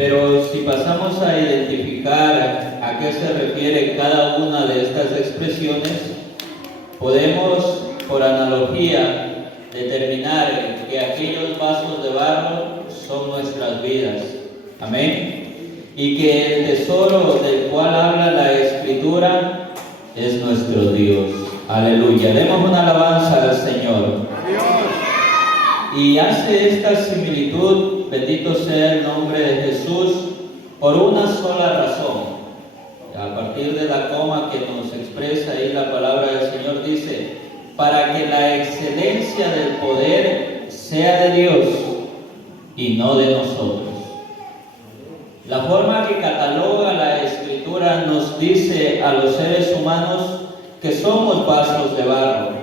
Pero si pasamos a identificar a qué se refiere cada una de estas expresiones, podemos, por analogía, determinar que aquellos vasos de barro son nuestras vidas. Amén. Y que el tesoro del cual habla la Escritura es nuestro Dios. Aleluya. Demos una alabanza al Señor. Dios. Y hace esta similitud, bendito sea el nombre de Jesús, por una sola razón. A partir de la coma que nos expresa ahí la palabra del Señor, dice: para que la excelencia del poder sea de Dios y no de nosotros. La forma que cataloga la Escritura nos dice a los seres humanos que somos vasos de barro.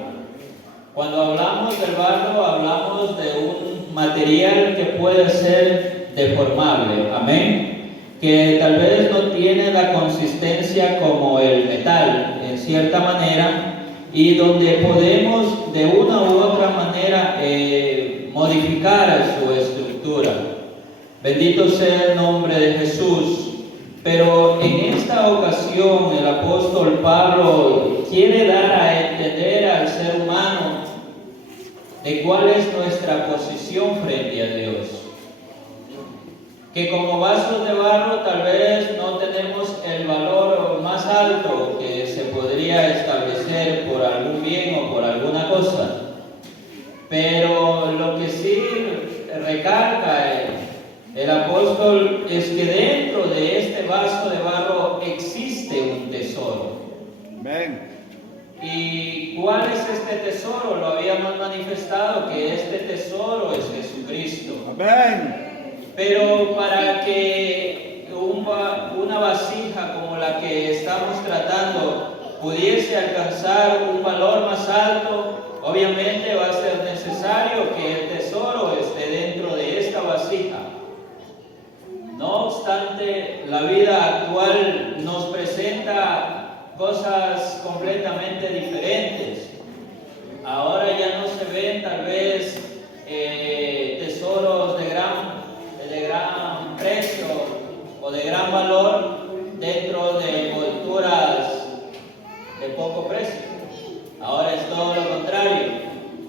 Cuando hablamos del barro, hablamos de un material que puede ser deformable, amén, que tal vez no tiene la consistencia como el metal, en cierta manera, y donde podemos de una u otra manera modificar su estructura. Bendito sea el nombre de Jesús. Pero en esta ocasión el apóstol Pablo quiere dar a entender al ser humano de cuál es nuestra posición frente a Dios. Que como vasos de barro tal vez no tenemos el valor más alto que se podría establecer por algún bien o por alguna cosa. Pero lo que sí recalca el apóstol es que dentro de este vaso de barro existe un tesoro. Amén. ¿Y cuál es este tesoro? Lo habíamos manifestado, que este tesoro es Jesucristo. Amén. Pero para que una vasija como la que estamos tratando pudiese alcanzar un valor más alto, obviamente va a ser necesario que el tesoro esté dentro de esta vasija. No obstante, la vida actual nos presenta cosas completamente diferentes. Ahora ya no se ven tal vez tesoros de gran precio o de gran valor dentro de envolturas de poco precio. Ahora es todo lo contrario.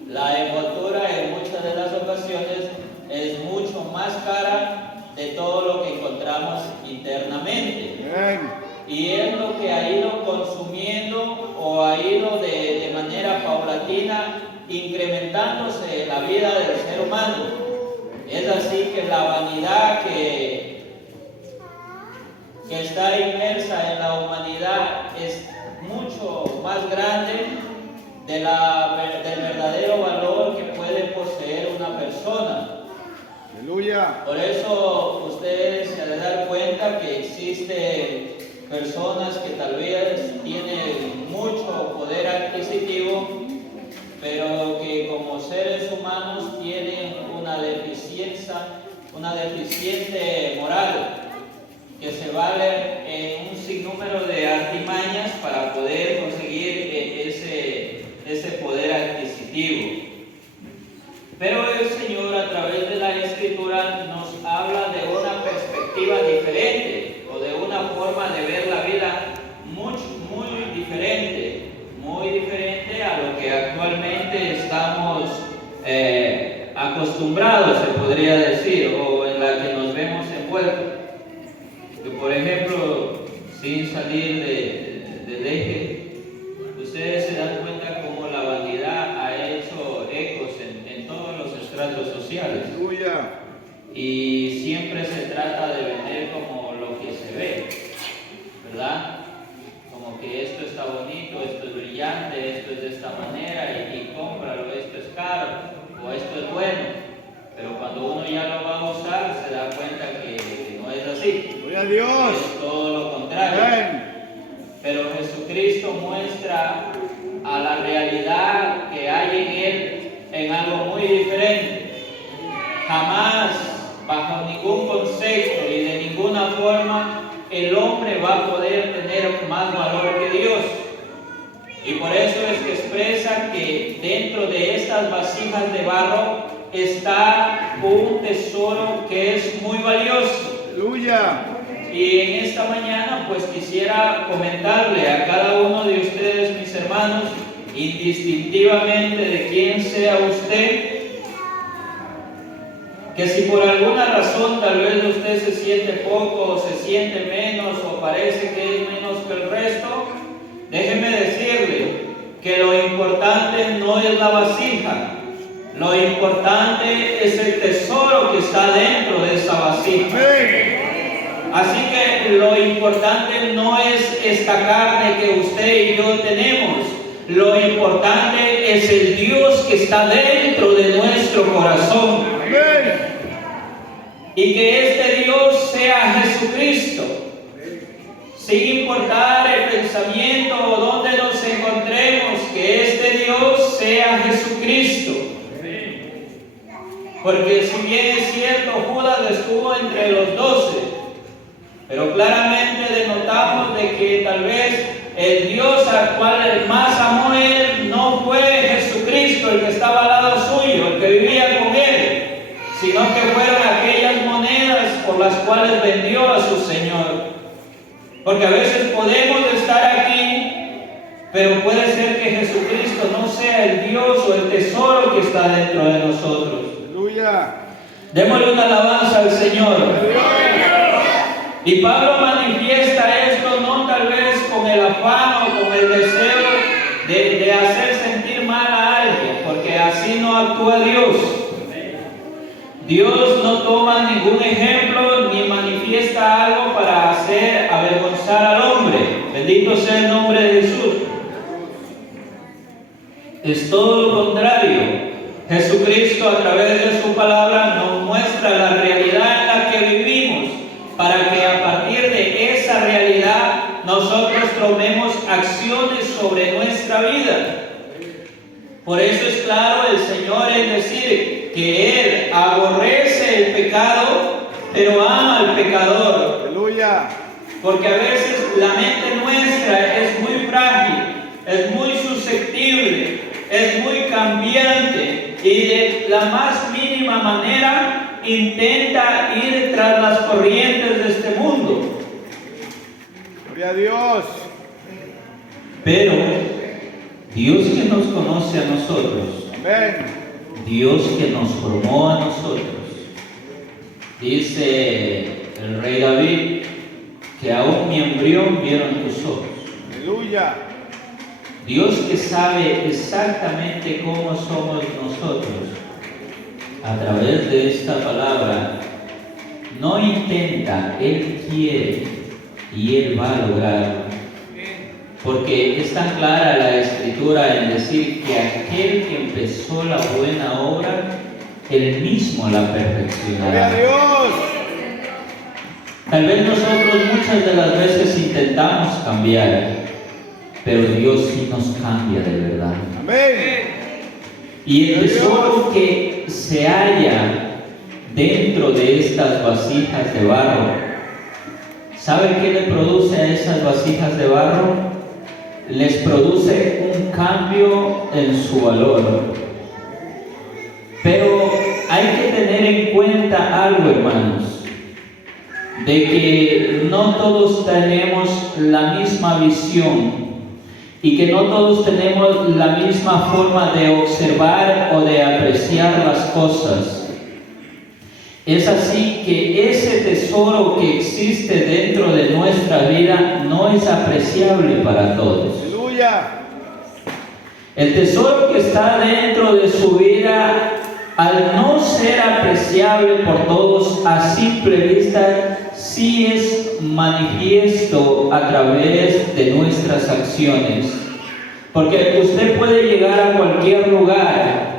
La envoltura en muchas de las ocasiones es mucho más cara de todo lo que encontramos internamente. Amén. Y es lo que ha ido consumiendo o ha ido de manera paulatina incrementándose en la vida del ser humano. Es así que la vanidad que está inmersa en la humanidad es mucho más grande del verdadero valor que puede poseer una persona. Aleluya. Por eso ustedes se han de dar cuenta que existen personas que tal vez tienen mucho poder adquisitivo, pero que como seres humanos tienen una deficiente moral, que se valen en un sinnúmero de artimañas para poder conseguir ese poder adquisitivo. Pero el Señor, a través de la Escritura, nos habla de una perspectiva diferente o de una forma de ver la vida muy diferente a lo que actualmente estamos acostumbrados, se podría decir, o en la que nos vemos envueltos. Que, por ejemplo, sin salir del eje, ustedes se dan cuenta cómo la vanidad ha hecho ecos en todos los estratos sociales. Aleluya. Y siempre se trata de vender como lo que se ve, ¿verdad? Como que esto está bonito, esto es brillante, esto es de esta manera y cómpralo, esto es caro o esto es bueno. Pero cuando uno ya lo va a usar, se da cuenta que no es así. Gloria a Dios. Es todo lo contrario. Amén. Pero Jesucristo muestra a la realidad que hay en Él en algo muy diferente. Jamás, bajo ningún concepto y de ninguna forma, el hombre va a poder tener más valor que Dios. Y por eso es que expresa que dentro de estas vasijas de barro está un tesoro que es muy valioso. Aleluya. Aleluya. Y en esta mañana pues quisiera comentarle a cada uno de ustedes, mis hermanos, indistintivamente de quién sea usted, que si por alguna razón tal vez usted se siente poco o se siente menos o parece que es menos que el resto, déjeme decirle que lo importante no es la vasija, lo importante es el tesoro que está dentro de esa vasija. Así que lo importante no es esta carne que usted y yo tenemos, lo importante es el Dios que está dentro de nuestro corazón. Y que este Dios sea Jesucristo, sin importar el pensamiento o donde nos encontremos, que este Dios sea Jesucristo. Porque si bien es cierto, Judas estuvo entre los 12, pero claramente denotamos de que tal vez el Dios al cual más amó él no fue Jesucristo, el que estaba al lado suyo, el que vivía con él, sino que fueron aquellas monedas por las cuales vendió a su Señor. Porque a veces podemos estar aquí, pero puede ser que Jesucristo no sea el Dios o el tesoro que está dentro de nosotros. Aleluya. Démosle una alabanza al Señor. Y Pablo manifiesta esto no tal vez con el afán o con el deseo de hacer sentir mal a alguien, porque así no actúa Dios. Dios no toma ningún ejemplo ni manifiesta algo para hacer avergonzar al hombre. Bendito sea el nombre de Jesús. Es todo lo contrario. Jesucristo a través de su palabra nos muestra la realidad en la que vivimos, para que a partir de esa realidad nosotros tomemos acciones sobre nuestra vida. Por eso es claro el Señor en decir que Él aborrece el pecado, pero ama al pecador. Aleluya. Porque a veces la mente nuestra es muy frágil, es muy susceptible, es muy cambiante y de la más mínima manera intenta ir tras las corrientes de este mundo. Gloria a Dios. Pero Dios que nos conoce a nosotros, Amén. Dios que nos formó a nosotros, dice el rey David, que aún mi embrión vieron tus ojos. Aleluya. Dios que sabe exactamente cómo somos nosotros, a través de esta palabra, no intenta, Él quiere y Él va a lograrlo. Porque es tan clara la Escritura en decir que aquel que empezó la buena obra, Él mismo la Gloria a perfeccionará. Dios. Tal vez nosotros muchas de las veces intentamos cambiar, pero Dios sí nos cambia de verdad. Amén. Y el tesoro que se halla dentro de estas vasijas de barro, ¿sabe qué le produce a esas vasijas de barro? Les produce un cambio en su valor. Pero hay que tener en cuenta algo, hermanos, de que no todos tenemos la misma visión y que no todos tenemos la misma forma de observar o de apreciar las cosas. Es así que ese tesoro que existe dentro de nuestra vida no es apreciable para todos. Aleluya. El tesoro que está dentro de su vida, al no ser apreciable por todos a simple vista, sí es manifiesto a través de nuestras acciones. Porque usted puede llegar a cualquier lugar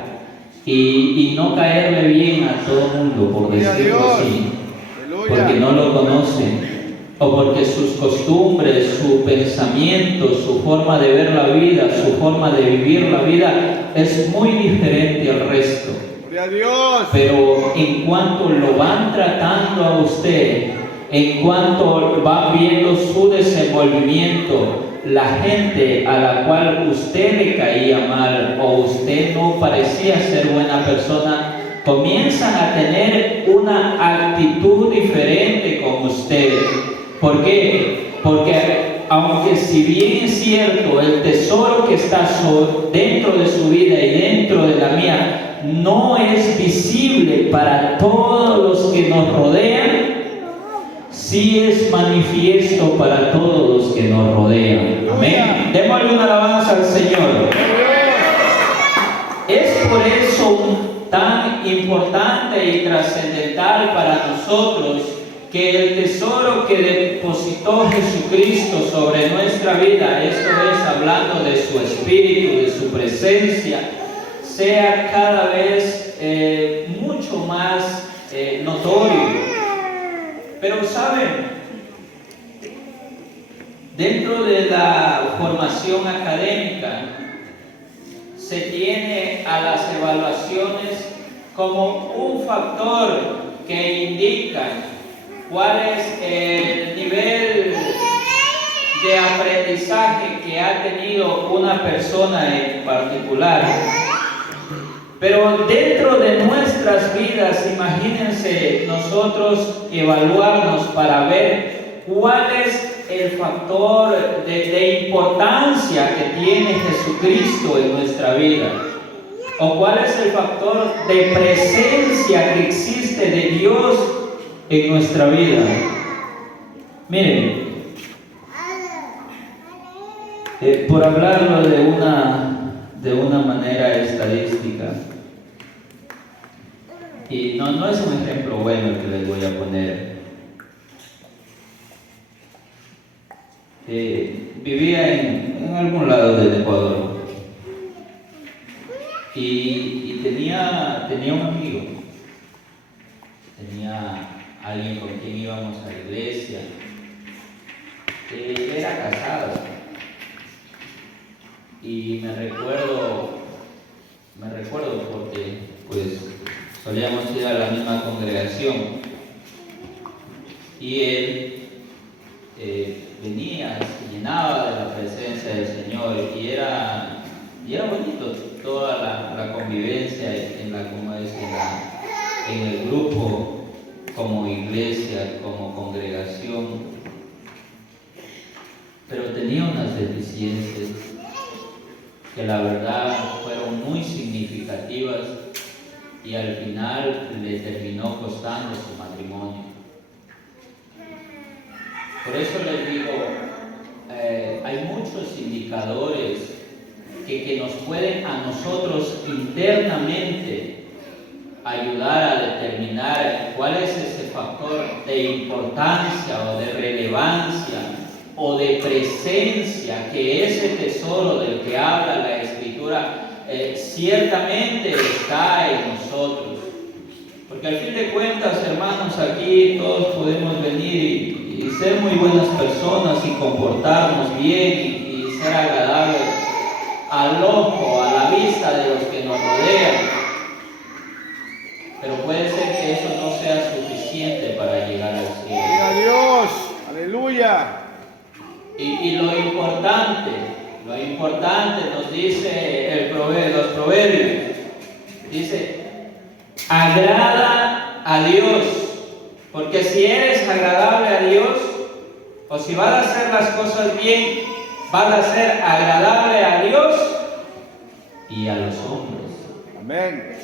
y no caerle bien a todo el mundo, por Gloria a decirlo Dios. así, porque Aleluya. no lo conocen, o porque sus costumbres, su pensamiento, su forma de ver la vida, su forma de vivir la vida es muy diferente al resto. Gloria a Dios. Pero en cuanto lo van tratando a usted, en cuanto van viendo su desenvolvimiento, la gente a la cual usted le caía mal o usted no parecía ser buena persona, comienzan a tener una actitud diferente con usted. ¿Por qué? Porque aunque si bien es cierto, el tesoro que está dentro de su vida y dentro de la mía no es visible para todos los que nos rodean, sí es manifiesto para todos los que nos rodean. Amén. Démosle una alabanza al Señor. Es por eso tan importante y trascendental para nosotros que el tesoro que depositó Jesucristo sobre nuestra vida, esto es hablando de su Espíritu, de su presencia, sea cada vez mucho más notorio. Pero saben, dentro de la formación académica se tiene a las evaluaciones como un factor que indica cuál es el nivel de aprendizaje que ha tenido una persona en particular. Pero dentro de nuestras vidas, imagínense nosotros evaluarnos para ver cuál es el factor de importancia que tiene Jesucristo en nuestra vida, o cuál es el factor de presencia que existe de Dios en nuestra vida. Miren, por hablarlo de una manera estadística, y no es un ejemplo bueno el que les voy a poner. Vivía en algún lado del Ecuador y tenía un amigo, tenía alguien con quien íbamos a la iglesia. Él era casado y me recuerdo porque pues solíamos ir a la misma congregación y él venía, se llenaba de la presencia del Señor y era bonito toda la convivencia en el grupo, como iglesia, como congregación, pero tenía unas deficiencias que la verdad fueron muy significativas y al final le terminó costando su matrimonio. Por eso les digo, hay muchos indicadores que nos pueden a nosotros internamente ayudar a determinar cuál es ese factor de importancia o de relevancia o de presencia que ese tesoro del que habla la Escritura ciertamente está en nosotros. Porque al fin de cuentas, hermanos, aquí todos podemos venir y ser muy buenas personas y comportarnos bien y ser agradables al ojo, a la vista de los que nos rodean. Pero puede ser que eso no sea suficiente para llegar al cielo. ¡Gloria a Dios! ¡Aleluya! Y lo importante nos dice los proverbios, dice, agrada a Dios, porque si eres agradable a Dios, o si vas a hacer las cosas bien, vas a ser agradable a Dios y a los hombres. Amén.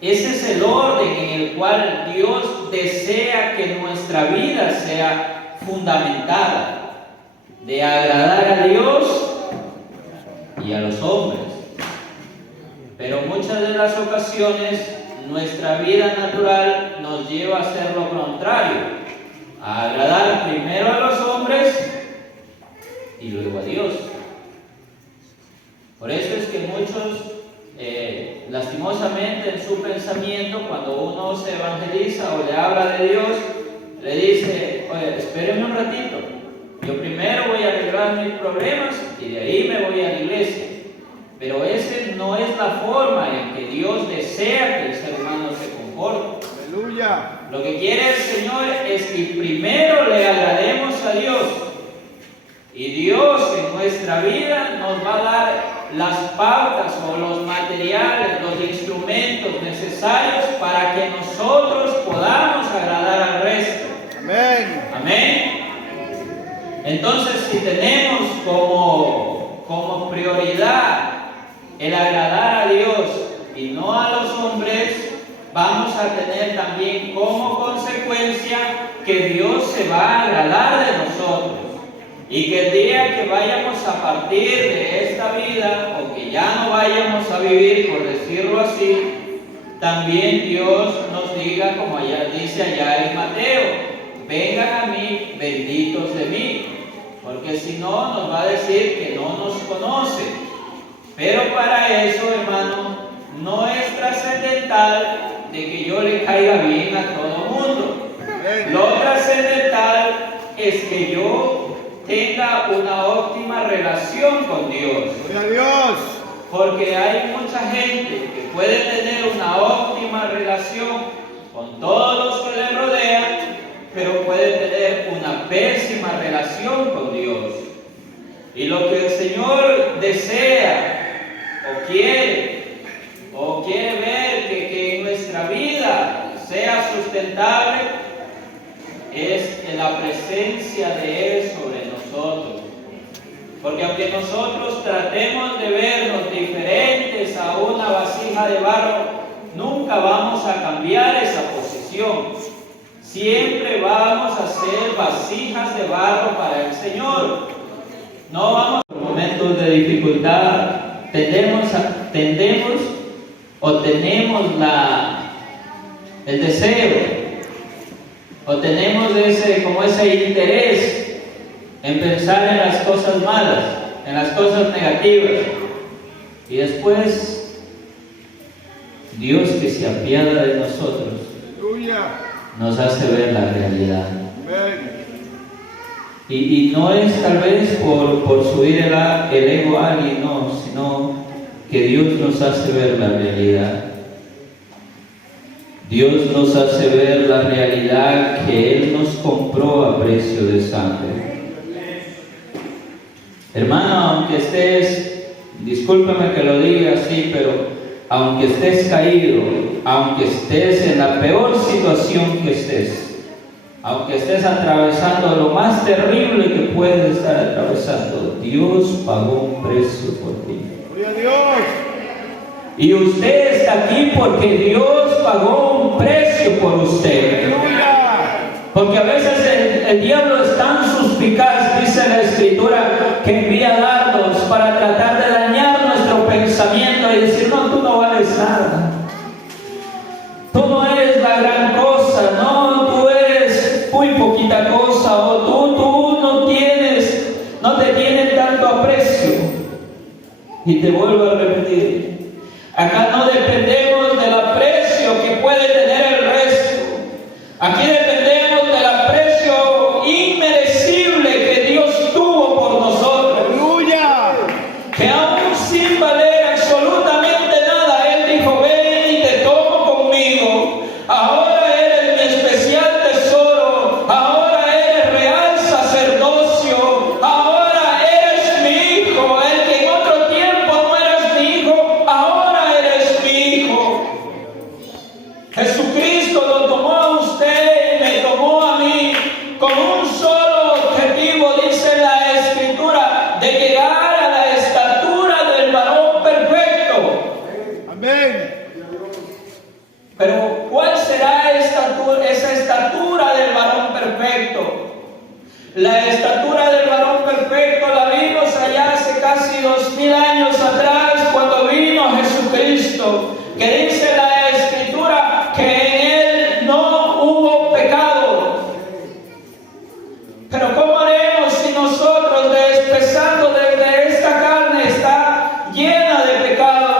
Ese es el orden en el cual Dios desea que nuestra vida sea fundamentada, de agradar a Dios y a los hombres. Pero muchas de las ocasiones nuestra vida natural nos lleva a hacer lo contrario, a agradar primero a los hombres y luego a Dios. Por eso es que muchos lastimosamente en su pensamiento, cuando uno se evangeliza o le habla de Dios, le dice, oye, espéreme un ratito, yo primero voy a arreglar mis problemas y de ahí me voy a la iglesia. Pero esa no es la forma en que Dios desea que el ser humano se comporte. ¡Aleluya! Lo que quiere el Señor es que primero le agrademos a Dios. Y Dios en nuestra vida nos va a dar las pautas o los materiales, los instrumentos necesarios para que nosotros podamos agradar al resto. Amén. Amén. Entonces, si tenemos como prioridad el agradar a Dios y no a los hombres, vamos a tener también como consecuencia que Dios se va a agradar de nosotros. Y que el día que vayamos a partir de esta vida, o que ya no vayamos a vivir, por decirlo así, también Dios nos diga, como dice allá en Mateo: vengan a mí, benditos de mí. Porque si no, nos va a decir que no nos conoce. Pero para eso, hermano, no es trascendental de que yo le caiga bien a todo el mundo. Lo trascendental es que yo tenga una óptima relación con Dios. Gloria a Dios. Porque hay mucha gente que puede tener una óptima relación con todos los que le rodean, pero puede tener una pésima relación con Dios. Y lo que el Señor desea o quiere ver que en nuestra vida sea sustentable es la presencia de Él sobre nosotros. Porque aunque nosotros tratemos de vernos diferentes a una vasija de barro, nunca vamos a cambiar esa posición. Siempre vamos a ser vasijas de barro para el Señor. No vamos a momentos de dificultad, tenemos el deseo, o tenemos ese interés en pensar en las cosas malas, en las cosas negativas, y después Dios, que se apiada de nosotros, nos hace ver la realidad. Y no es tal vez por subir el ego a alguien, no, sino que Dios nos hace ver la realidad. Dios nos hace ver la realidad que Él nos compró a precio de sangre. Hermano, aunque estés, discúlpeme que lo diga así, pero aunque estés caído, aunque estés en la peor situación que estés, aunque estés atravesando lo más terrible que puedes estar atravesando, Dios pagó un precio por ti. ¡Gloria a Dios! Y usted está aquí porque Dios pagó un precio por usted. ¡Aleluya! Porque a veces el diablo es tan suspicaz, dice la Escritura, que envía dardos para tratar de dañar nuestro pensamiento y decir: no, tú no vales nada. Tú no eres la gran cosa, no, tú eres muy poquita cosa, o tú no te tienen tanto aprecio. Y te vuelvo a repetir, acá no dependemos del aprecio que puede tener el resto. Aquí dependemos del aprecio inmerecible que Dios tuvo por nosotros. ¡Aleluya! Que aún sin valer absolutamente nada, Él dijo: ven y te tomo conmigo. Ahora eres mi especial tesoro. Ahora eres real sacerdocio. Ahora eres mi hijo. El que en otro tiempo no eras mi hijo, ahora eres mi hijo. Jesucristo lo tomó a usted y me tomó a mí con un solo objetivo, dice la Escritura, de llegar a la estatura del varón perfecto. Amén. Pero ¿cuál será esa estatura del varón perfecto? La estatura del varón perfecto la vimos allá hace casi 2000 años atrás, cuando vino Jesucristo, que dice la Escritura que en Él no hubo pecado. Pero ¿cómo haremos si nosotros, despezando desde esta carne, está llena de pecado?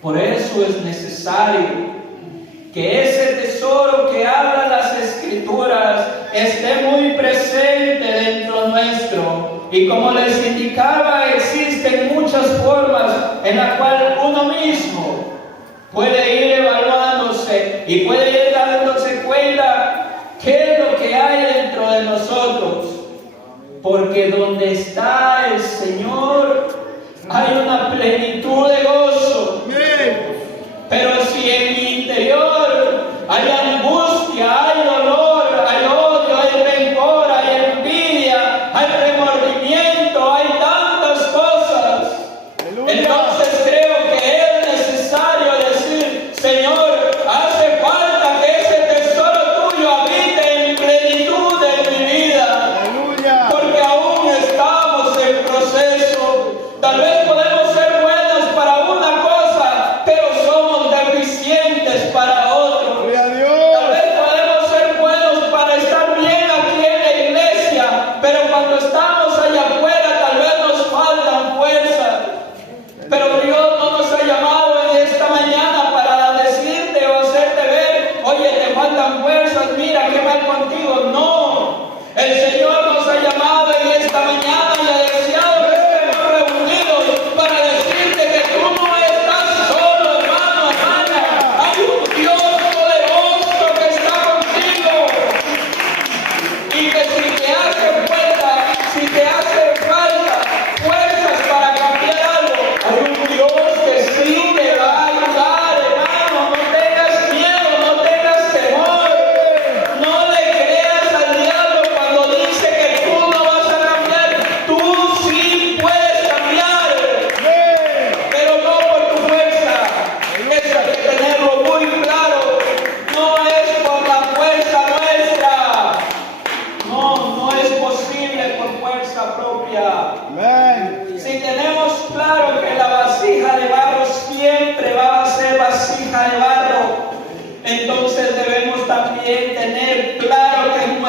Por eso es necesario que ese tesoro que hablan las Escrituras esté muy presente dentro nuestro. Y como les indicaba, existen muchas formas en las cuales uno mismo puede ir evaluándose y puede ir dándose cuenta qué es lo que hay dentro de nosotros. Porque donde está el Señor hay una plenitud de gozo. Pero si en mi interior hay angustia, hay dolor, hay odio, hay rencor,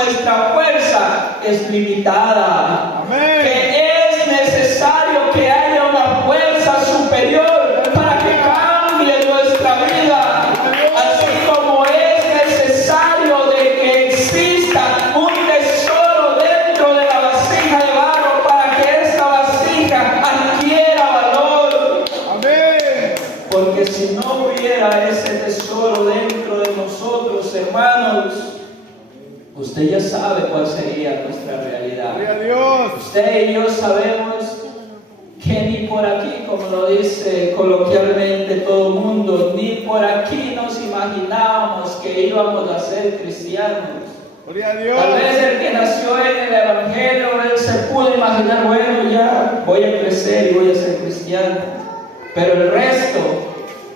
nuestra fuerza es limitada. Amén. Que es necesario que haya una fuerza superior para que cambie nuestra vida. Así como es necesario de que exista un tesoro dentro de la vasija de barro para que esta vasija adquiera valor. Amén. Porque si no hubiera ese tesoro dentro de nosotros, hermanos, usted ya sabe cuál sería nuestra realidad. Gloria a Dios. Usted y yo sabemos que ni por aquí, como lo dice coloquialmente todo el mundo, ni por aquí nos imaginábamos que íbamos a ser cristianos. Gloria a Dios. Tal vez el que nació en el Evangelio, él se pudo imaginar, bueno, ya voy a crecer y voy a ser cristiano. Pero el resto,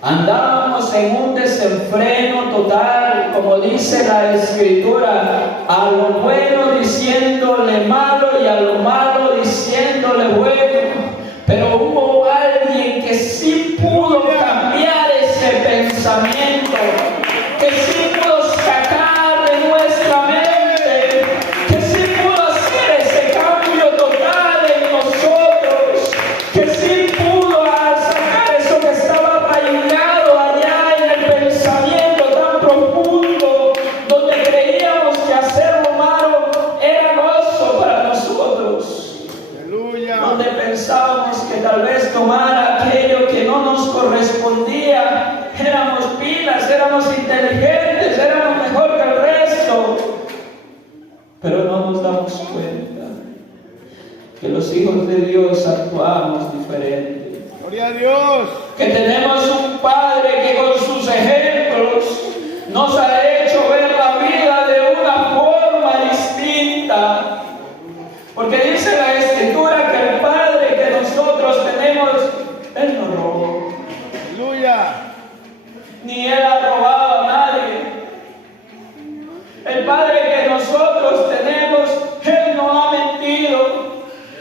andábamos en un desenfreno total, como dice la Escritura, a lo bueno diciéndole malo y a lo malo diciéndole bueno. Pero hubo alguien que sí pudo cambiar ese pensamiento, que sí pudo sacar de nuestra mente, que sí pudo hacer ese cambio total en nosotros, que sí pudo sacar eso que estaba arraigado allá en el pensamiento tan profundo, donde creíamos que hacer lo malo era gozo para nosotros. Aleluya. Donde pensábamos que tal vez tomar aquello que no nos correspondía, éramos pilas, éramos inteligentes, éramos mejor que el resto. Pero no nos damos cuenta que los hijos de Dios actuamos diferente. Gloria a Dios. Que tenemos un Padre que con sus ejemplos nos ha hecho ver la vida de una forma distinta. Porque dice la Escritura que el Padre que nosotros tenemos, Él no robó, Aleluya. ni Él ha robado a nadie. El Padre que nosotros tenemos, Él no ha mentido.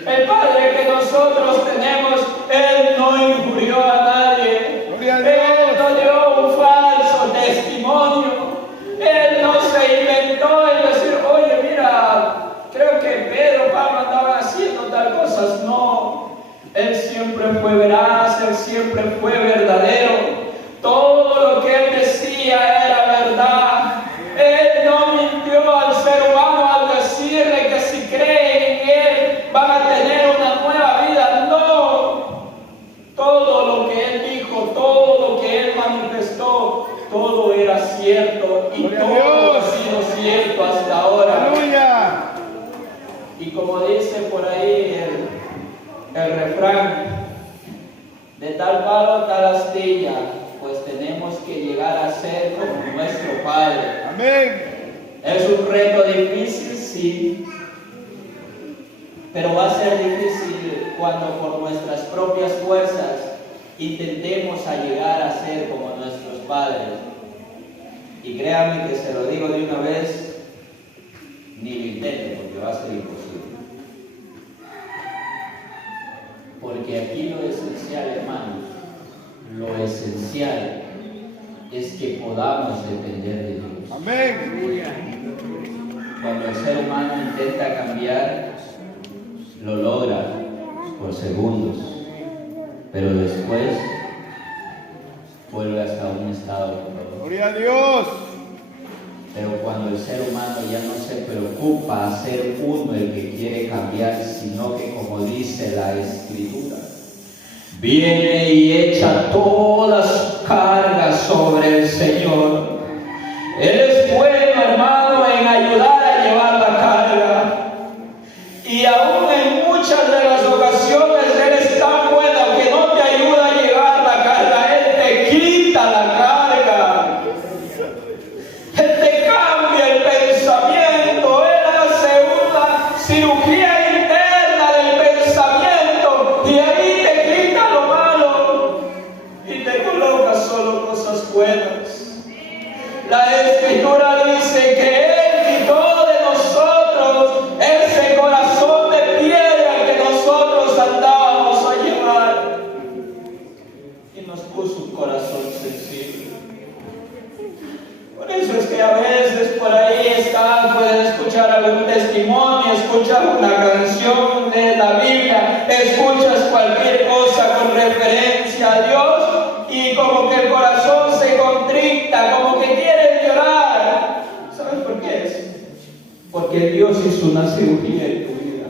El Padre que nosotros tenemos, Él no injurió a nadie. Gloria a Él Dios. no dio un falso testimonio. Él no se inventó en decir, oye, mira, creo que Pedro, Pablo andaban haciendo tal cosas. No, Él siempre fue veraz, Él siempre fue verdadero. Todo lo que Él decía era verdad. Él no mintió al ser humano al decirle que si creen en Él van a tener una nueva vida. No, todo lo que Él dijo, todo lo que Él manifestó, todo era cierto y Gloria a todo Dios. ha sido cierto hasta ahora. Aleluya. Y como dice por ahí el refrán, de tal palo tal astilla, pues tenemos que llegar a ser como nuestro Padre. Amén. Es un reto difícil, sí, pero va a ser difícil cuando por nuestras propias fuerzas intentemos a llegar a ser como nuestros padres. Y créanme que se lo digo de una vez, ni lo intenten porque va a ser imposible. Porque aquí lo esencial, hermanos, lo esencial es que podamos depender de Dios. Amén. Cuando el ser humano intenta cambiar, lo logra por segundos, pero después vuelve hasta un estado de dolor. Gloria a Dios. Pero cuando el ser humano ya no se preocupa a ser uno el que quiere cambiar, sino que, como dice la Escritura, viene y echa todas sus cargas sobre el Señor. Él es bueno, hermano, en ayudar a llevar la carga. Y aún en muchas de las ocasiones Él es tan bueno que no te ayuda a llevar la carga, Él te quita la carga. Él te cambia el pensamiento, Él hace una cirugía interna del pensamiento y ahí te quita lo malo y te coloca solo cosas buenas. La Escritura escuchas una canción, lees la Biblia, escuchas cualquier cosa con referencia a Dios y como que el corazón se contricta, como que quieres llorar. ¿Sabes por qué es? Porque Dios hizo una cirugía en tu vida.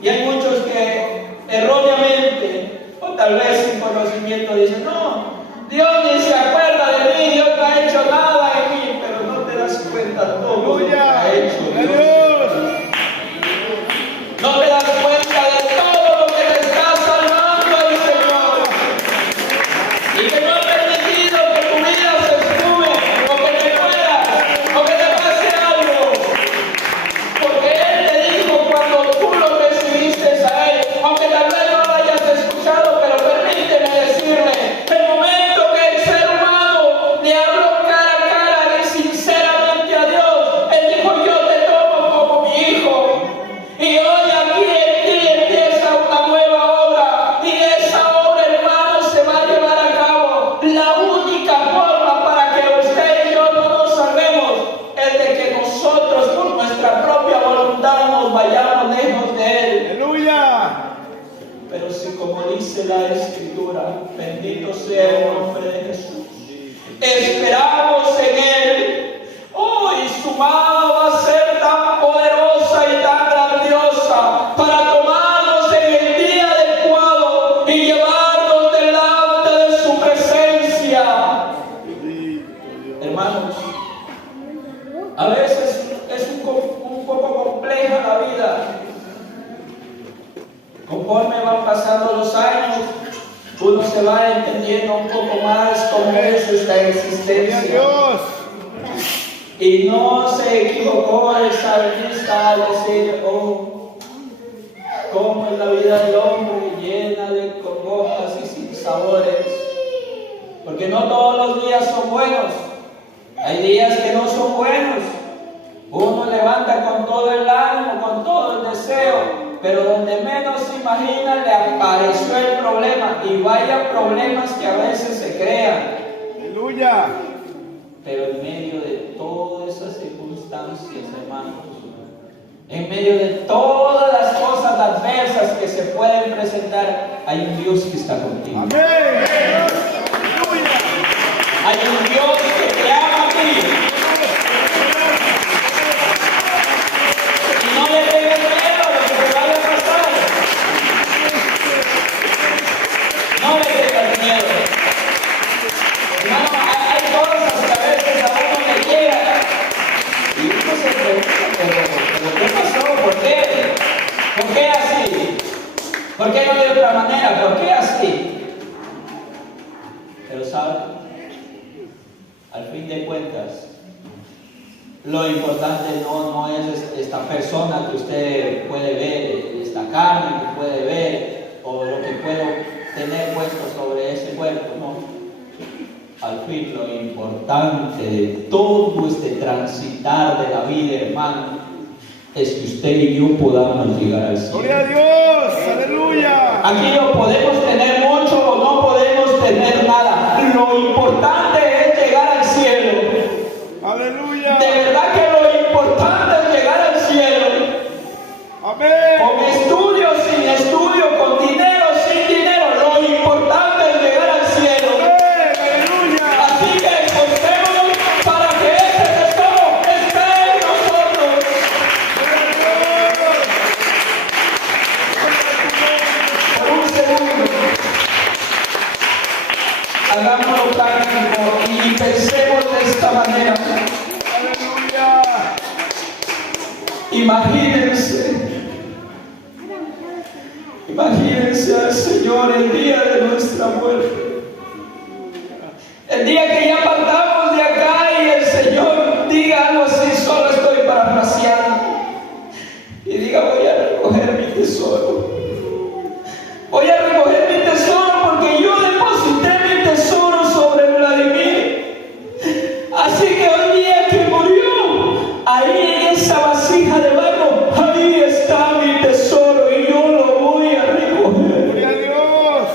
Y hay muchos que erróneamente, o tal vez sin conocimiento, dicen, no, Dios ni se acuerda de mí, Dios no ha hecho nada en mí, pero no te das cuenta todo lo que ha hecho Dios. No te das cuenta de todo lo que te está salvando el Señor. Y que no ha permitido que tu vida se esfume, o que te mueras, o que te pase algo. Porque Él te dijo cuando tú lo recibiste a Él, aunque tal vez no lo hayas escuchado, pero permíteme decirle, el momento que el ser humano le habló cara a cara y sinceramente a Dios, Él dijo, yo te tomo como mi hijo. Y hoy aquí en ti empieza una nueva obra, y esa obra, hermano, se va a llevar a cabo. La única forma para que usted y yo no nos salvemos es de que nosotros, por nuestra propia voluntad, nos vayamos lejos de Él. Aleluya. Pero si, como dice la Escritura, bendito sea el nombre de Jesús, esperamos en Él. Oh, y su mano va a ser tan poderosa y tan grandiosa para tomarnos en el día adecuado y llevarnos delante de su presencia. Hermanos, a veces es un poco compleja la vida. Conforme van pasando los años, uno se va entendiendo un poco más cómo es esta Gloria a existencia. Dios. Y no se equivocó el salmista al decir, oh, cómo es la vida del hombre, llena de congojas y sin sabores. Porque no todos los días son buenos. Hay días que no son buenos. Uno levanta con todo el ánimo, con todo el deseo, pero donde menos se imagina le apareció el problema. Y vaya problemas que a veces se crean. Aleluya. Pero en medio de todas esas circunstancias, hermanos, en medio de todas las cosas adversas que se pueden presentar, hay un Dios que está contigo. Amén. Hay un Dios que te ama a ti. Y no le tengas miedo a lo que te vaya a pasar. No le tengas miedo. Hermano, hay cosas que a veces a uno le llegan y uno se pregunta, pero ¿qué pasó? ¿Por qué? ¿Por qué así? ¿Por qué no de otra manera? ¿Por qué así? Pero ¿sabe? Al fin de cuentas, lo importante no es esta persona que usted puede ver, esta carne que puede ver, o lo que puedo tener puesto sobre ese cuerpo, no. Al fin lo importante de todo este transitar de la vida, hermano, es que usted y yo podamos llegar al cielo. Gloria a Dios. Aleluya. Aquí no podemos tener mucho o no podemos tener nada. Lo importante es llegar al cielo. Aleluya. De verdad que lo importante es llegar al cielo. Amén. Con estudio, sin estudio, con dinero, sin dinero. Lo importante es llegar al cielo. Aleluya. Así que esforcémonos para que ese tesoro esté en nosotros. Por un segundo, hagámoslo práctico y pensemos de esta manera. Aleluya. Imagínense al Señor el día de nuestra muerte. El día que ya partamos de acá y el Señor diga algo así, solo estoy parafraseando, y diga, voy a recoger mi tesoro. Voy a recoger mi tesoro porque yo deposité mi tesoro sobre Vladimir. Así que hoy día que murió, ahí en esa vasija de barro, ahí está mi tesoro y yo lo voy a recoger. Gloria a Dios.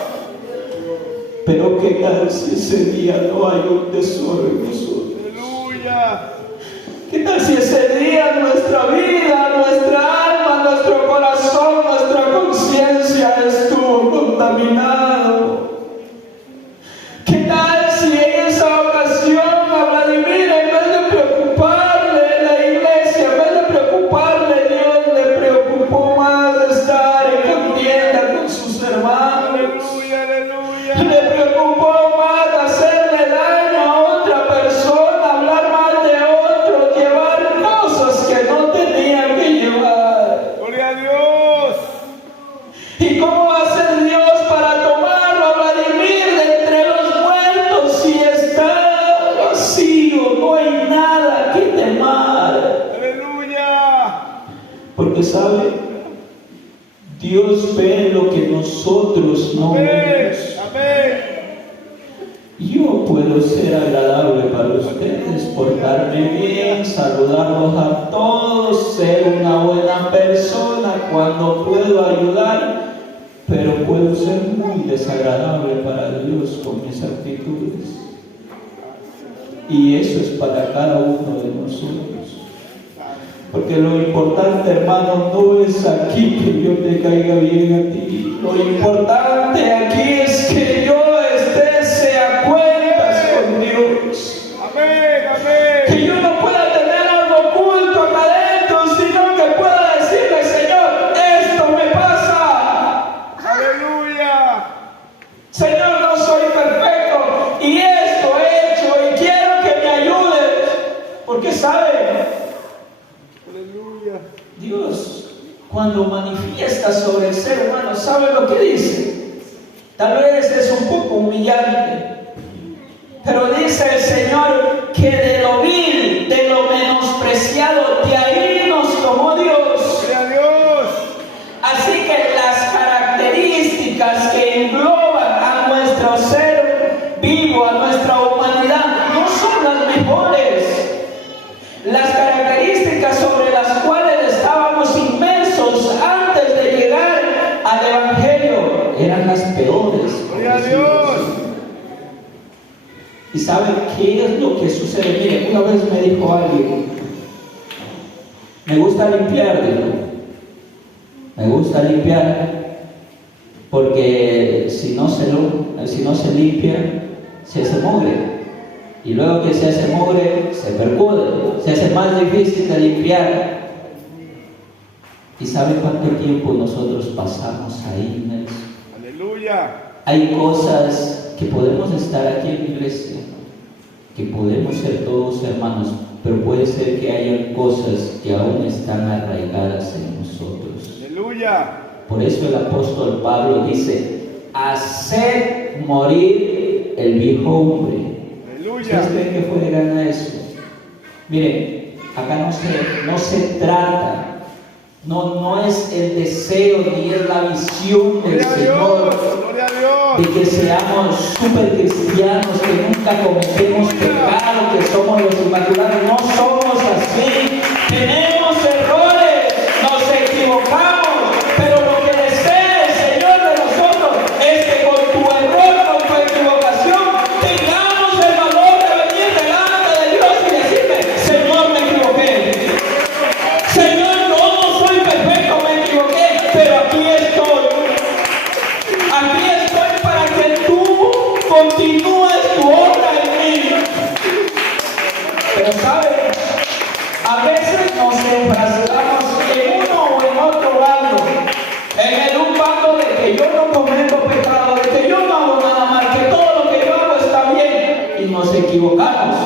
Porque sabe, Dios ve lo que nosotros no Amén. vemos. Amén. Yo puedo ser agradable para ustedes, portarme bien, saludarlos a todos, ser una buena persona cuando puedo ayudar, pero puedo ser muy desagradable para Dios con mis actitudes. Y eso es para cada uno de nosotros. Porque lo importante, hermano, no es aquí que yo te caiga bien a ti. Lo importante aquí es que yo sea cuentas con Dios. Amén. Amén. Que yo no pueda tener algo oculto acá adentro, sino que pueda decirle, Señor, esto me pasa. Aleluya. Señor, no soy perfecto y esto he hecho y quiero que me ayudes. Porque sabe, Aleluya. Dios, cuando manifiesta sobre el ser humano, ¿sabe lo que dice? Tal vez es un poco humillante, pero dice el Señor que de lo vil, de lo menospreciado, de ahí nos tomó Dios. Gloria a Dios. Así que las características que engloban a nuestro ser vivo, a nuestra humanidad, no son las mejores. Las características sobre las cuales estábamos inmersos antes de llegar al Evangelio eran las peores. Gloria a Dios. ¿Y saben qué es lo que sucede? Miren, una vez me dijo alguien, me gusta limpiar, digo. Me gusta limpiar porque si no se limpia, se hace mugre. Y luego que se hace mugre, se percude, se hace más difícil de limpiar. ¿Y sabe cuánto tiempo nosotros pasamos ahí, Nelson? Aleluya. Hay cosas que podemos estar aquí en la iglesia, que podemos ser todos hermanos, pero puede ser que hayan cosas que aún están arraigadas en nosotros. Aleluya. Por eso el apóstol Pablo dice, haced morir el viejo hombre. Aleluya. ¿Ustedes creen que fue de gana eso? Miren, acá no se trata, no es el deseo ni es la visión del Gloria a Señor Dios. Gloria a Dios. de que seamos super cristianos, que nunca cometemos pecado, que somos los inmaculados. No somos así. Tenemos errores, nos equivocamos, pero lo que desea el Señor de nosotros es que con tu error, con tu equivocación, tengamos el valor de venir delante de Dios y decirle, Señor, me equivoqué. Señor, no soy perfecto, me equivoqué, pero aquí estoy. Aquí estoy para que tú continúes tu obra en mí. Pero ¿saben? A veces nos enfrascamos en uno o en otro bando. En un bando de que yo no cometo pecado, de que yo no hago nada mal, que todo lo que yo hago está bien. Y nos equivocamos.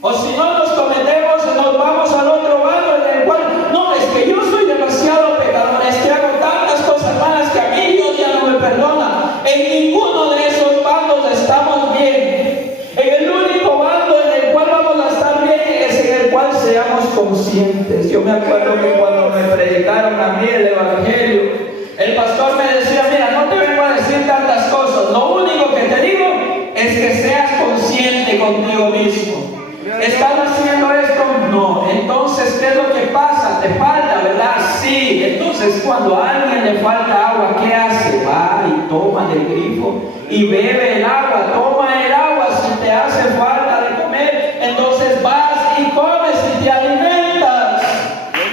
O si no los cometemos, nos vamos al otro bando en el cual, no, es que yo soy demasiado pecador, es que hago tantas cosas malas que a mí Dios ya no me perdona. En ninguno de esos bandos estamos bien. En el único bando en el cual vamos a estar bien es en el cual seamos conscientes. Yo me acuerdo que cuando me predicaron a mí el Evangelio, el pastor me decía, mira, no te vengo a decir tantas cosas, lo único que te digo es que seas consciente contigo mismo. ¿Estás haciendo esto? No. Entonces, ¿qué es lo que pasa? ¿Te falta, verdad? Sí. Entonces, cuando a alguien le falta agua, ¿qué hace? Va y toma del grifo y bebe el agua, toma el agua. Si te hace falta de comer, entonces vas y comes y te alimentas.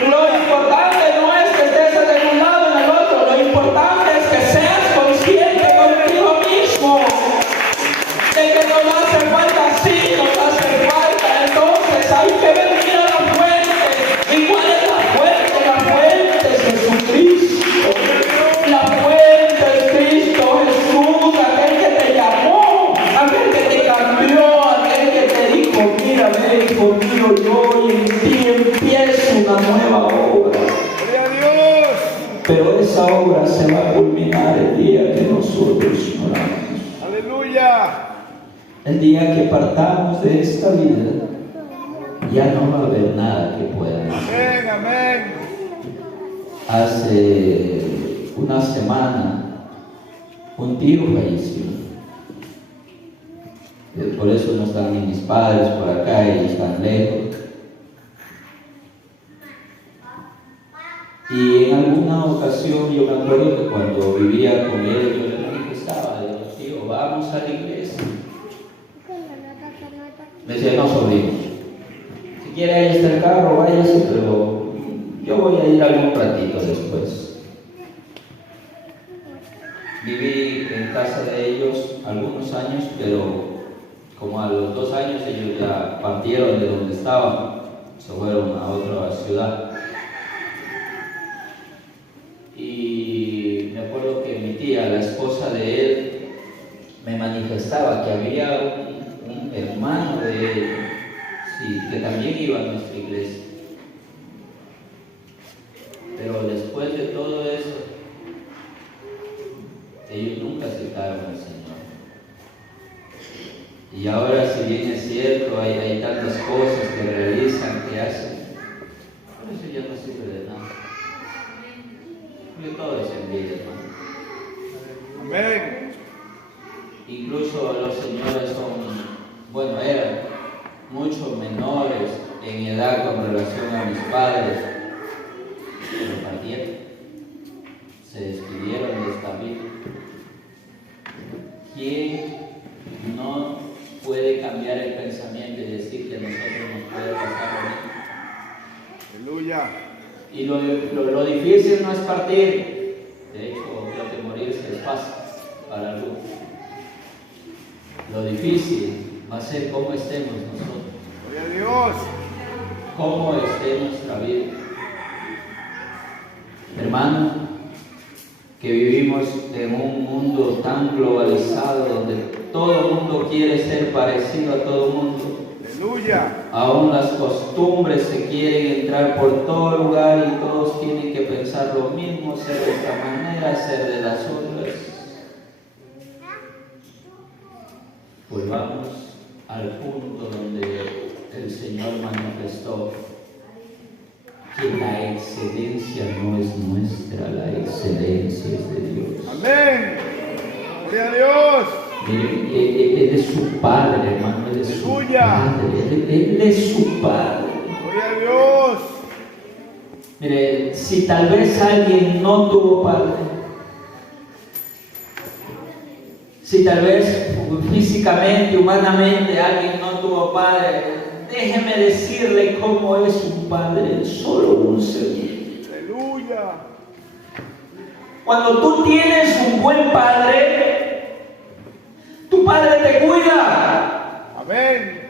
Lo importante no es que estés de un lado en el otro, lo importante es que seas consciente contigo mismo de que nos hace falta, sí, nos hace falta. Entonces hay que venir a la fuente. ¿Y cuál es la fuente? La fuente es Jesucristo. La fuente es Cristo Jesús, aquel que te llamó, aquel que te cambió, aquel que te dijo, mira, ven conmigo, yo y en ti empiezo una nueva obra. Gloria a Dios. Pero esa obra se va a culminar el día que nosotros moramos. Aleluya. El día que partamos de esta vida, ya no va a haber nada que pueda hacer. Amén. Amén. hace una semana un tío falleció. Por eso no están ni mis padres por acá, ellos están lejos. Y en alguna ocasión yo me acuerdo que cuando vivía con él, yo le manifestaba, digo, tío, vamos a la iglesia. Me decía, no, sobrino, si quiere ahí está el carro, váyase, pero yo voy a ir algún ratito después. Viví en casa de ellos algunos años, pero como a los 2 años ellos ya partieron de donde estaban, se fueron a otra ciudad. Y me acuerdo que mi tía, la esposa de él, me manifestaba que había un hermano de él, sí, que también iba a nuestra iglesia. Pero después de todo eso, ellos nunca aceptaron al Señor. Y ahora, si bien es cierto, hay tantas cosas que realizan, que hacen, pero eso ya no sirve de nada. Porque todo es envidia, hermano. Amén. Incluso los señores eran mucho menores en edad con relación a mis padres, pero partieron, se despidieron de esta vida. ¿Quién no puede cambiar el pensamiento y decir que a nosotros nos puede pasar lo mismo? Aleluya. Y lo difícil no es partir, de hecho creo que morirse es fácil para algunos. Lo difícil va a ser cómo estemos nosotros, Gloria a Dios. cómo esté nuestra vida. Hermano, que vivimos en un mundo tan globalizado donde todo el mundo quiere ser parecido a todo el mundo. Aleluya. Aún las costumbres se quieren entrar por todo lugar y todos tienen que pensar lo mismo, ser de esta manera, ser de las otras. Volvamos al punto donde el Señor manifestó que la excelencia no es nuestra, la excelencia es de Dios. Amén. Gloria a Dios. Miren, Él es su Padre, hermano, Él es su Padre, Él es su Padre. Gloria a Dios. Mire, si tal vez alguien no tuvo padre, si tal vez físicamente, humanamente alguien no tuvo padre, déjeme decirle cómo es un padre, solo un segundo. Aleluya. Cuando tú tienes un buen padre, tu padre te cuida. Amén.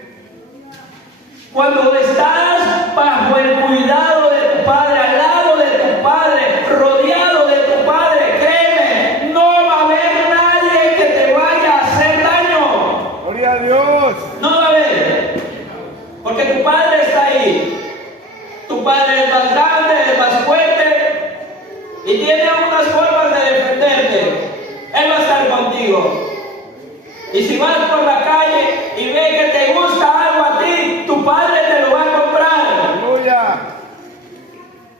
Cuando estás bajo el cuidado de tu padre, al lado de tu padre, rodeado de tu padre, créeme, no va a haber nadie que te vaya a hacer daño. Gloria a Dios. No va a haber. Porque tu padre está ahí. Tu padre es más grande, es más fuerte y tiene algunas formas de defenderte. Él va a estar contigo. Y si vas por la calle y ve que te gusta algo a ti, tu padre te lo va a comprar. Aleluya.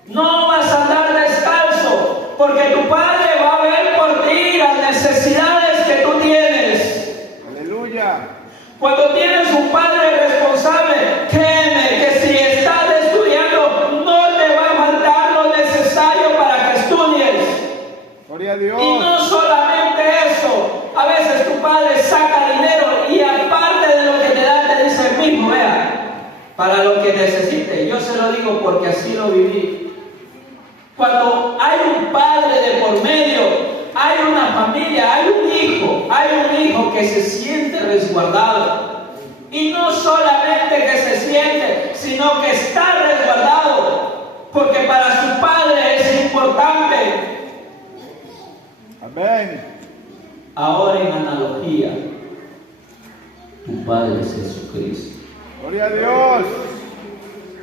No vas a andar descalzo, porque tu padre va a ver por ti las necesidades que tú tienes. Aleluya. Cuando tienes un padre responsable, créeme que si estás estudiando, no te va a faltar lo necesario para que estudies. Gloria a Dios. Y no solamente eso, a veces tu padre saca dinero y aparte de lo que te da, te dice, mismo, vea, para lo que necesite. Yo se lo digo porque así lo viví. Cuando hay un padre de por medio, hay una familia, hay un hijo que se siente resguardado. Y no solamente que se siente, sino que está resguardado, porque para su padre es importante. Amén. Ahora en analogía, tu Padre es Jesucristo. Gloria a Dios.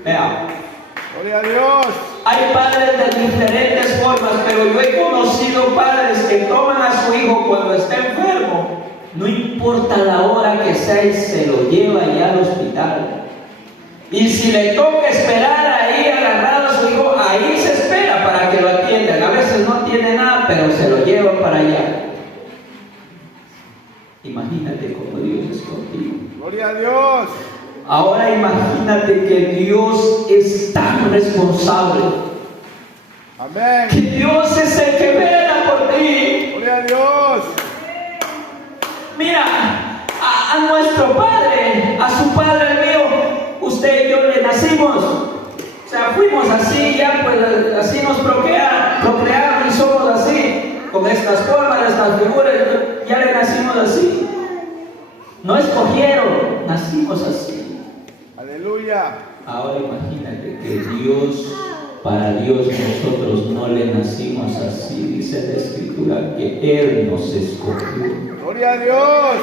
Vea, Gloria a Dios. Hay padres de diferentes formas, pero yo he conocido padres que toman a su hijo cuando está enfermo, no importa la hora que sea, y se lo lleva ya al hospital. Y si le toca esperar ahí agarrado a su hijo, ahí se espera para que lo atienda. allá. Imagínate cómo Dios es contigo. Gloria a Dios. Ahora imagínate que Dios es tan responsable, que Amén. Dios es el que vela por ti. Gloria a Dios. Mira, a nuestro padre, a su padre mío, usted y yo le nacimos. O sea, fuimos así, ya pues así nos procrearon y somos así, con estas formas, estas figuras, ya le nacimos así. No escogieron, nacimos así. Aleluya. Ahora imagínate que Dios, para Dios nosotros no le nacimos así. Dice la Escritura que Él nos escogió. Gloria a Dios.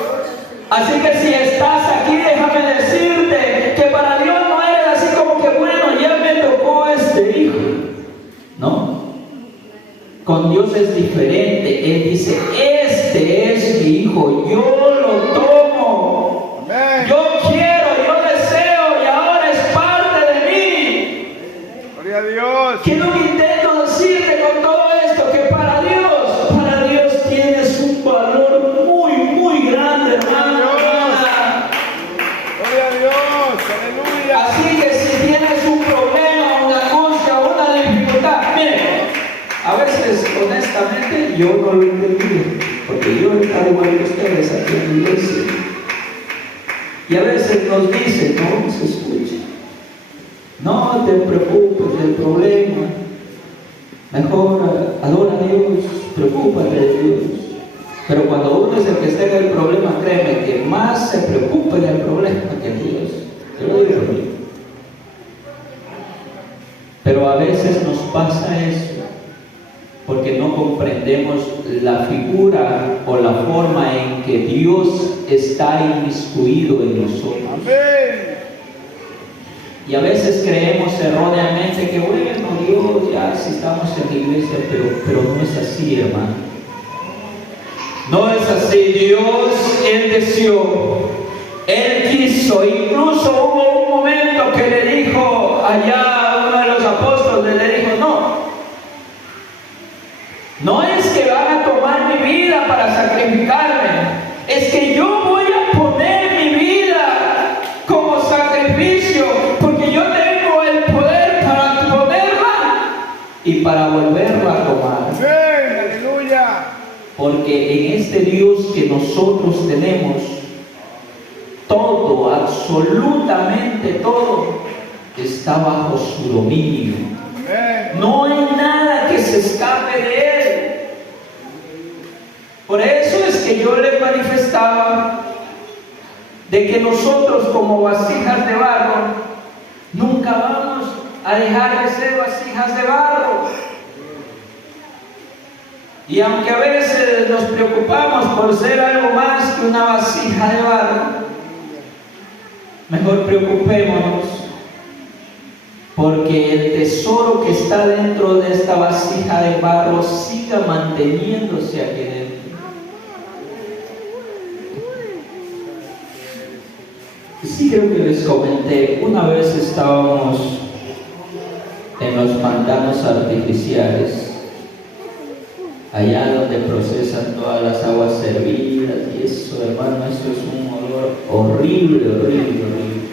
Así que si estás aquí, déjame decirte que para Dios no eres así como que bueno, ya me tocó este hijo. No. Con Dios es diferente. Él dice, este es mi hijo, yo lo tomo. Amén. Yo quiero, yo deseo y ahora es parte de mí. Gloria a Dios. ¿Qué es lo que intento decirte con todo esto? Que para Dios tienes un valor muy, muy grande, hermano. Gloria a Dios. Aleluya. Así que si tienes un problema, una angustia, una dificultad, miren, a veces, honestamente, yo no lo entendí, porque yo he estado igual que ustedes aquí en la iglesia. Y a veces nos dicen, no se escucha, no te preocupes del problema, mejor adora a Dios, preocúpate de Dios. Pero cuando uno es el que está en el problema, créeme que más se preocupa en el problema que en Dios. Te lo digo yo. Pero a veces nos pasa eso, porque no comprendemos la figura o la forma en que Dios está inmiscuido en nosotros. Amén. Y a veces creemos erróneamente que bueno, Dios, ya si estamos en la iglesia, pero no es así, hermano. No es así. Dios, Él deseó, Él quiso, incluso hubo un momento que le dijo allá a uno de los apóstoles, le dijo, no es que van a tomar mi vida para sacrificarme, es que yo voy a poner mi vida como sacrificio, porque yo tengo el poder para ponerla y para volverla a tomar. Amén. Aleluya. Porque en este Dios que nosotros tenemos, todo, absolutamente todo, está bajo su dominio. Amén. No hay nada que se escape de Él. Por eso es que yo les manifestaba de que nosotros como vasijas de barro, nunca vamos a dejar de ser vasijas de barro. Y aunque a veces nos preocupamos por ser algo más que una vasija de barro, mejor preocupémonos porque el tesoro que está dentro de esta vasija de barro siga manteniéndose aquí dentro. Sí, creo que les comenté, una vez estábamos en los pantanos artificiales, allá donde procesan todas las aguas servidas y eso, hermano, eso es un olor horrible, horrible, horrible.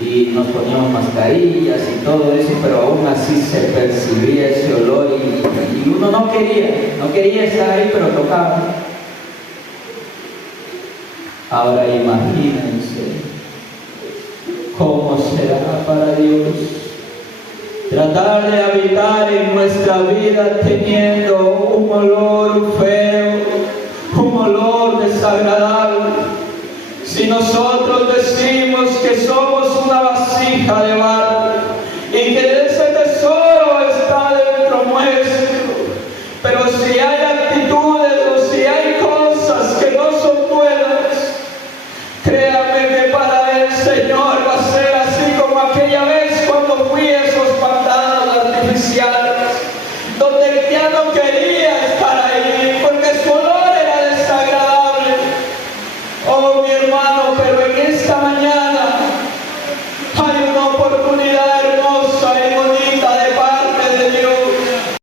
Y nos poníamos mascarillas y todo eso, pero aún así se percibía ese olor y uno no quería estar ahí, pero tocaba. Ahora imagínense cómo será para Dios tratar de habitar en nuestra vida teniendo un olor feo, un olor desagradable. Si nosotros decimos que somos una vasija de barro y que ese tesoro está dentro nuestro, pero si hay actitudes o si hay cosas que no son buenas, créame que para el Señor va a ser así como aquella vez cuando fui a esos pantanos artificiales, donde ya no quería estar ahí porque su olor era desagradable. Oh, mi hermano, pero en esta mañana